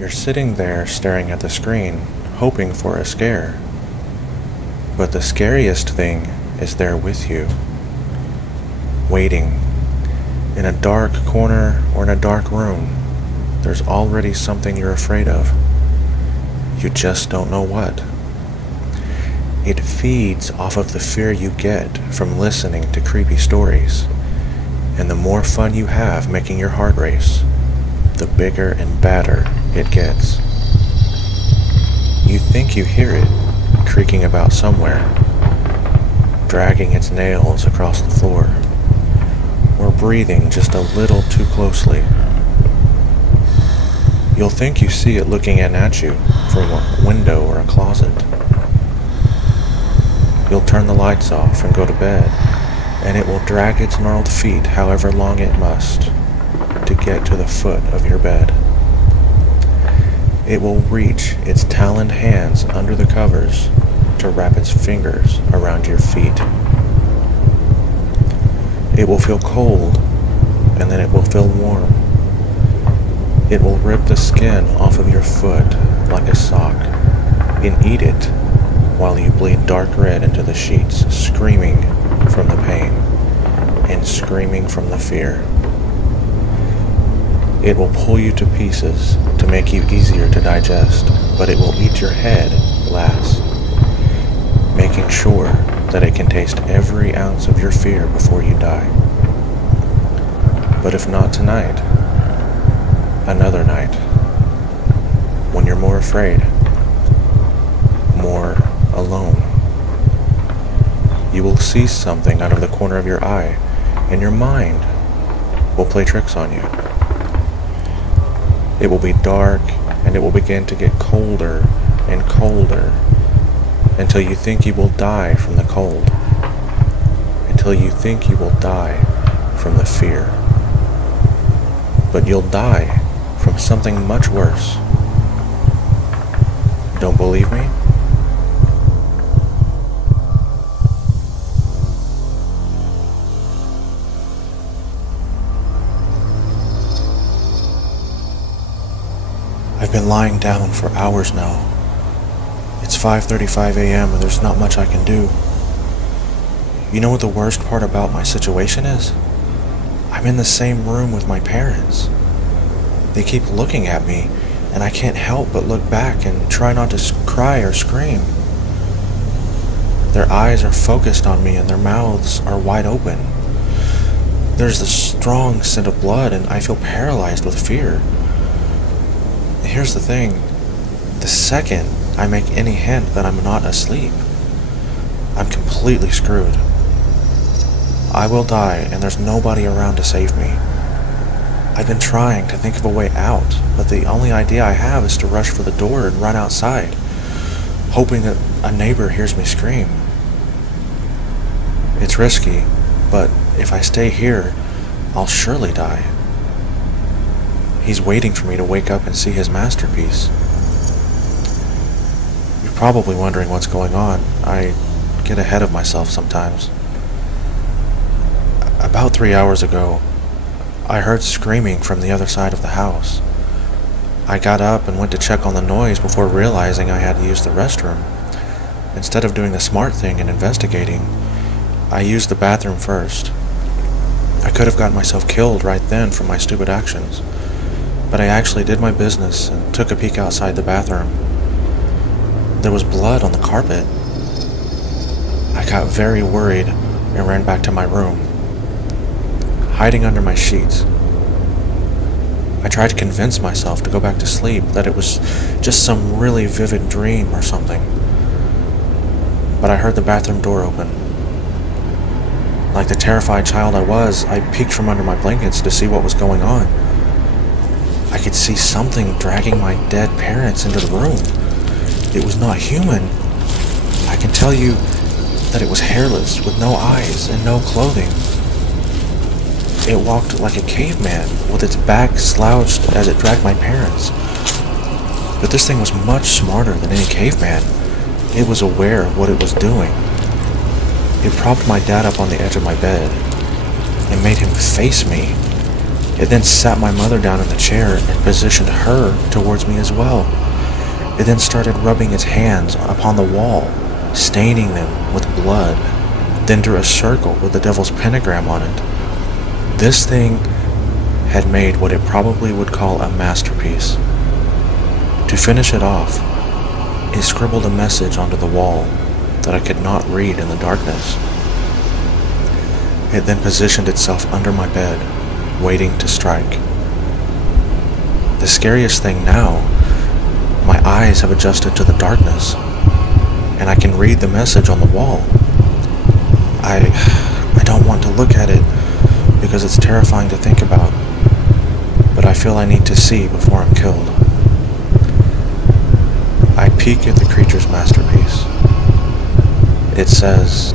You're sitting there staring at the screen, hoping for a scare. But the scariest thing is there with you, waiting. In a dark corner or in a dark room, there's already something you're afraid of. You just don't know what. It feeds off of the fear you get from listening to creepy stories. And the more fun you have making your heart race, the bigger and badder it gets. You think you hear it creaking about somewhere, dragging its nails across the floor, or breathing just a little too closely. You'll think you see it looking in at you from a window or a closet. You'll turn the lights off and go to bed, and it will drag its gnarled feet however long it must to get to the foot of your bed. It will reach its taloned hands under the covers to wrap its fingers around your feet. It will feel cold, and then it will feel warm. It will rip the skin off of your foot like a sock and eat it while you bleed dark red into the sheets, screaming from the pain and screaming from the fear. It will pull you to pieces to make you easier to digest, but it will eat your head last, making sure that it can taste every ounce of your fear before you die. But if not tonight, another night, when you're more afraid, more alone, you will see something out of the corner of your eye, and your mind will play tricks on you. It will be dark, and it will begin to get colder and colder until you think you will die from the cold, until you think you will die from the fear. But you'll die from something much worse. Don't believe me? I've been lying down for hours now. It's 5:35 a.m. and there's not much I can do. You know what the worst part about my situation is? I'm in the same room with my parents. They keep looking at me, and I can't help but look back and try not to cry or scream. Their eyes are focused on me and their mouths are wide open. There's this strong scent of blood and I feel paralyzed with fear. Here's the thing. The second I make any hint that I'm not asleep, I'm completely screwed. I will die and there's nobody around to save me. I've been trying to think of a way out, but the only idea I have is to rush for the door and run outside, hoping that a neighbor hears me scream. It's risky, but if I stay here, I'll surely die. He's waiting for me to wake up and see his masterpiece. You're probably wondering what's going on. I get ahead of myself sometimes. About 3 hours ago, I heard screaming from the other side of the house. I got up and went to check on the noise before realizing I had to use the restroom. Instead of doing the smart thing and investigating, I used the bathroom first. I could have gotten myself killed right then from my stupid actions, but I actually did my business and took a peek outside the bathroom. There was blood on the carpet. I got very worried and ran back to my room, hiding under my sheets. I tried to convince myself to go back to sleep, that it was just some really vivid dream or something. But I heard the bathroom door open. Like the terrified child I was, I peeked from under my blankets to see what was going on. I could see something dragging my dead parents into the room. It was not human. I can tell you that it was hairless, with no eyes and no clothing. It walked like a caveman, with its back slouched as it dragged my parents. But this thing was much smarter than any caveman. It was aware of what it was doing. It propped my dad up on the edge of my bed and made him face me It then sat my mother down in the chair and positioned her towards me as well. It then started rubbing its hands upon the wall, staining them with blood, then drew a circle with the devil's pentagram on it. This thing had made what it probably would call a masterpiece. To finish it off, it scribbled a message onto the wall that I could not read in the darkness. It then positioned itself under my bed, waiting to strike. The scariest thing now, my eyes have adjusted to the darkness, and I can read the message on the wall. I don't want to look at it because it's terrifying to think about, but I feel I need to see before I'm killed. I peek at the creature's masterpiece. It says,